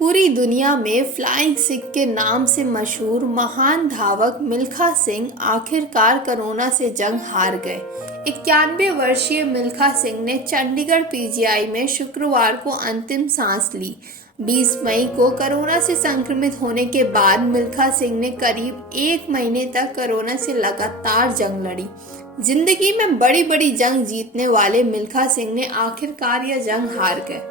पूरी दुनिया में फ्लाइंग सिख के नाम से मशहूर महान धावक मिल्खा सिंह आखिरकार कोरोना से जंग हार गए। 91 वर्षीय मिल्खा सिंह ने चंडीगढ़ पीजीआई में शुक्रवार को अंतिम सांस ली। 20 मई को कोरोना से संक्रमित होने के बाद मिल्खा सिंह ने करीब 1 महीने तक कोरोना से लगातार जंग लड़ी। जिंदगी में बड़ी बड़ी जंग जीतने वाले मिल्खा सिंह ने आखिरकार यह जंग हार गए।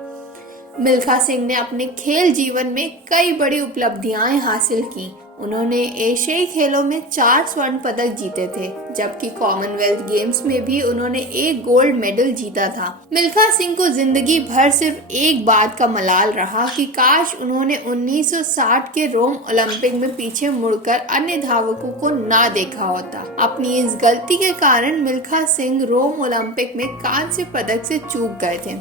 मिल्खा सिंह ने अपने खेल जीवन में कई बड़ी उपलब्धियां हासिल की। उन्होंने एशियाई खेलों में 4 स्वर्ण पदक जीते थे, जबकि कॉमनवेल्थ गेम्स में भी उन्होंने 1 गोल्ड मेडल जीता था। मिल्खा सिंह को जिंदगी भर सिर्फ एक बात का मलाल रहा कि काश उन्होंने 1960 के रोम ओलंपिक में पीछे मुड़कर अन्य धावकों को ना देखा होता। अपनी इस गलती के कारण मिल्खा सिंह रोम ओलंपिक में कांस्य पदक से चूक गए थे।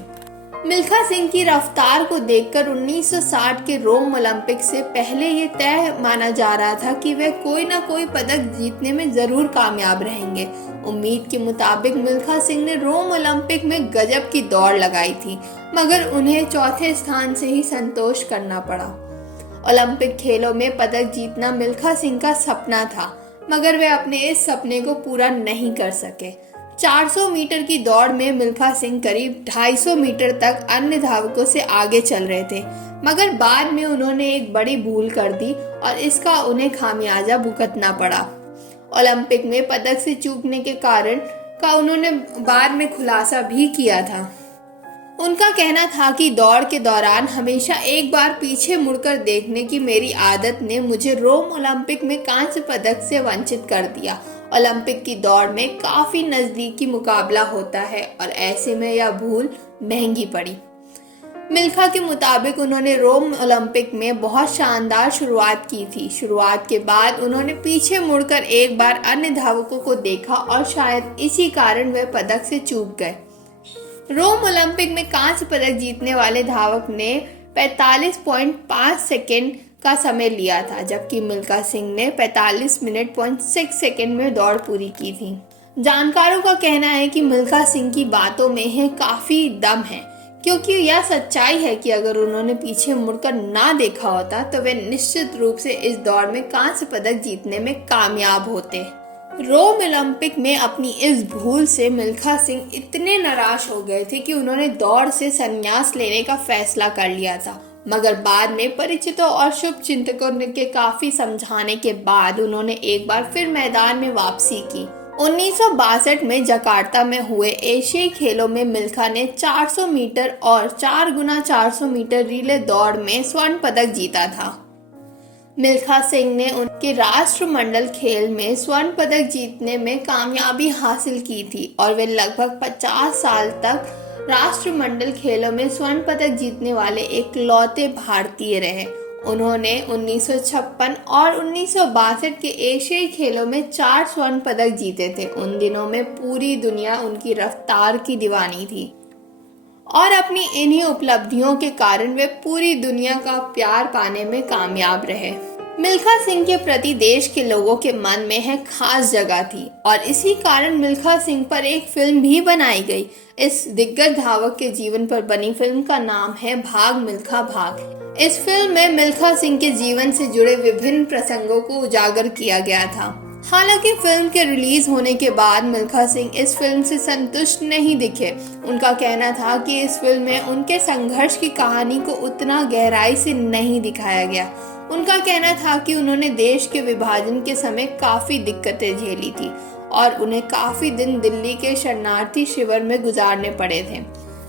मिल्खा सिंह की रफ्तार को देखकर 1960 के रोम ओलंपिक से पहले ये तय माना जा रहा था कि वे कोई ना कोई पदक जीतने में जरूर कामयाब रहेंगे। उम्मीद के मुताबिक मिल्खा सिंह ने रोम ओलंपिक में गजब की दौड़ लगाई थी, मगर उन्हें चौथे स्थान से ही संतोष करना पड़ा। ओलंपिक खेलों में पदक जीतना मिल्खा सिंह का सपना था, मगर वे अपने इस सपने को पूरा नहीं कर सके। 400 मीटर की दौड़ में मिल्खा सिंह करीब 250 मीटर तक अन्य धावकों से आगे चल रहे थे, मगर बाद में उन्होंने एक बड़ी भूल कर दी और इसका उन्हें खामियाजा भुगतना पड़ा। ओलंपिक में पदक से चूकने के कारण का उन्होंने बाद में खुलासा भी किया था। उनका कहना था कि दौड़ के दौरान हमेशा एक बार पीछे मुड़कर देखने की मेरी आदत ने मुझे रोम ओलंपिक में कांस्य पदक से वंचित कर दिया। ओलंपिक की दौड़ में काफी नजदीकी मुकाबला होता है और ऐसे में यह भूल महंगी पड़ी। मिल्खा के मुताबिक उन्होंने रोम ओलंपिक में बहुत शानदार शुरुआत की थी। शुरुआत के बाद उन्होंने पीछे मुड़कर एक बार अन्य धावकों को देखा और शायद इसी कारण वे पदक से चूक गए। रोम ओलंपिक में कांस्य पदक जीतने वाले धावक ने 45.5 सेकेंड का समय लिया था, जबकि मिल्खा सिंह ने 45 मिनट 6 सेकेंड में दौड़ पूरी की थी। जानकारों का कहना है कि मिल्खा सिंह की बातों में है काफी दम है, क्योंकि यह सच्चाई है कि अगर उन्होंने पीछे मुड़कर ना देखा होता तो वे निश्चित रूप से इस दौड़ में कांस्य पदक जीतने में कामयाब होते। रोम ओलंपिक में अपनी इस भूल से मिल्खा सिंह इतने निराश हो गए थे कि उन्होंने दौड़ से संन्यास लेने का फैसला कर लिया था, मगर बाद में परिचितों और शुभ चिंतकों के काफी समझाने के बाद उन्होंने एक बार फिर मैदान में वापसी की। 1962 में जकार्ता में हुए एशियाई खेलों में मिल्खा ने 400 मीटर और 4x400 मीटर रिले दौड़ में स्वर्ण पदक जीता था। मिल्खा सिंह ने उनके राष्ट्रमंडल खेल में स्वर्ण पदक जीतने में कामयाबी हासिल की थी और वे लगभग 50 साल तक राष्ट्रमंडल खेलों में स्वर्ण पदक जीतने वाले एकलौते भारतीय रहे। उन्होंने 1956 और 1962 के एशियाई खेलों में 4 स्वर्ण पदक जीते थे। उन दिनों में पूरी दुनिया उनकी रफ्तार की दीवानी थी और अपनी इन्हीं उपलब्धियों के कारण वे पूरी दुनिया का प्यार पाने में कामयाब रहे। मिल्खा सिंह के प्रति देश के लोगों के मन में है खास जगह थी और इसी कारण मिल्खा सिंह पर एक फिल्म भी बनाई गई। इस दिग्गज धावक के जीवन पर बनी फिल्म का नाम है भाग मिल्खा भाग। इस फिल्म में मिल्खा सिंह के जीवन से जुड़े विभिन्न प्रसंगों को उजागर किया गया था। हालांकि फिल्म के रिलीज होने के बाद मिल्खा सिंह इस फिल्म से संतुष्ट नहीं दिखे। उनका कहना था कि इस फिल्म में उनके संघर्ष की कहानी को उतना गहराई से नहीं दिखाया गया। उनका कहना था कि उन्होंने देश के विभाजन के समय काफी दिक्कतें झेली थी और उन्हें काफी दिन दिल्ली के शरणार्थी शिविर में गुजारने पड़े थे।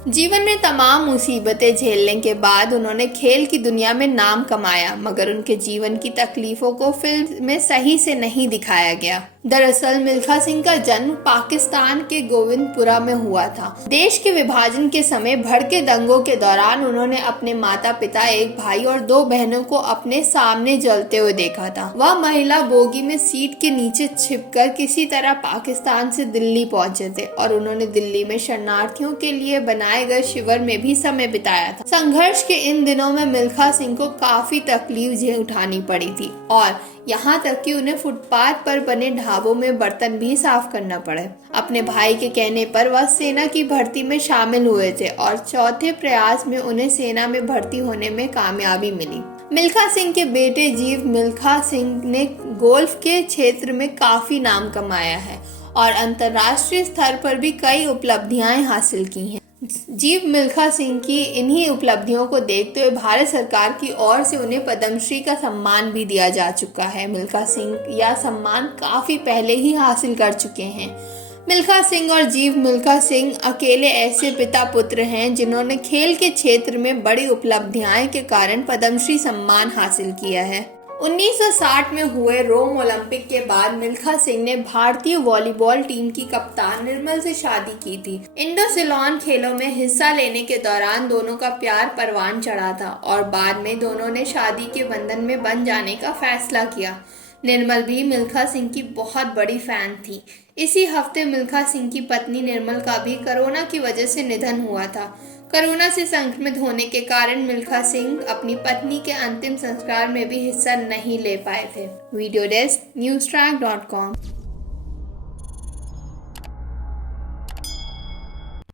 जीवन में तमाम मुसीबतें झेलने के बाद उन्होंने खेल की दुनिया में नाम कमाया, मगर उनके जीवन की तकलीफों को फिल्म में सही से नहीं दिखाया गया। दरअसल मिल्खा सिंह का जन्म पाकिस्तान के गोविंदपुरा में हुआ था। देश के विभाजन के समय भड़के दंगों के दौरान उन्होंने अपने माता पिता, एक भाई और 2 बहनों को अपने सामने जलते हुए देखा था। वह महिला बोगी में सीट के नीचे छिपकर किसी तरह पाकिस्तान से दिल्ली पहुंचे थे और उन्होंने दिल्ली में शरणार्थियों के लिए बनाए गए शिविर में भी समय बिताया था। संघर्ष के इन दिनों में मिल्खा सिंह को काफी तकलीफ उठानी पड़ी थी और यहाँ तक कि उन्हें फुटपाथ पर बने ढाबों में बर्तन भी साफ करना पड़े। अपने भाई के कहने पर वह सेना की भर्ती में शामिल हुए थे और चौथे प्रयास में उन्हें सेना में भर्ती होने में कामयाबी मिली। मिल्खा सिंह के बेटे जीव मिल्खा सिंह ने गोल्फ के क्षेत्र में काफी नाम कमाया है और अंतर्राष्ट्रीय स्तर पर भी कई उपलब्धियां हासिल की हैं। जीव मिल्खा सिंह की इन्हीं उपलब्धियों को देखते हुए भारत सरकार की ओर से उन्हें पद्मश्री का सम्मान भी दिया जा चुका है। मिल्खा सिंह यह सम्मान काफी पहले ही हासिल कर चुके हैं। मिल्खा सिंह और जीव मिल्खा सिंह अकेले ऐसे पिता पुत्र हैं जिन्होंने खेल के क्षेत्र में बड़ी उपलब्धियां के कारण पद्मश्री सम्मान हासिल किया है। 1960 में हुए रोम ओलंपिक के बाद मिल्खा सिंह ने भारतीय वॉलीबॉल टीम की कप्तान निर्मल से शादी की थी। इंडो सिलोन खेलों में हिस्सा लेने के दौरान दोनों का प्यार परवान चढ़ा था और बाद में दोनों ने शादी के बंधन में बंध जाने का फैसला किया। निर्मल भी मिल्खा सिंह की बहुत बड़ी फैन थी। इसी हफ्ते मिल्खा सिंह की पत्नी निर्मल का भी कोरोना की वजह से निधन हुआ था। कोरोना से संक्रमित होने के कारण मिल्खा सिंह अपनी पत्नी के अंतिम संस्कार में भी हिस्सा नहीं ले पाए थे। Video desk न्यूज़ट्रैक.com।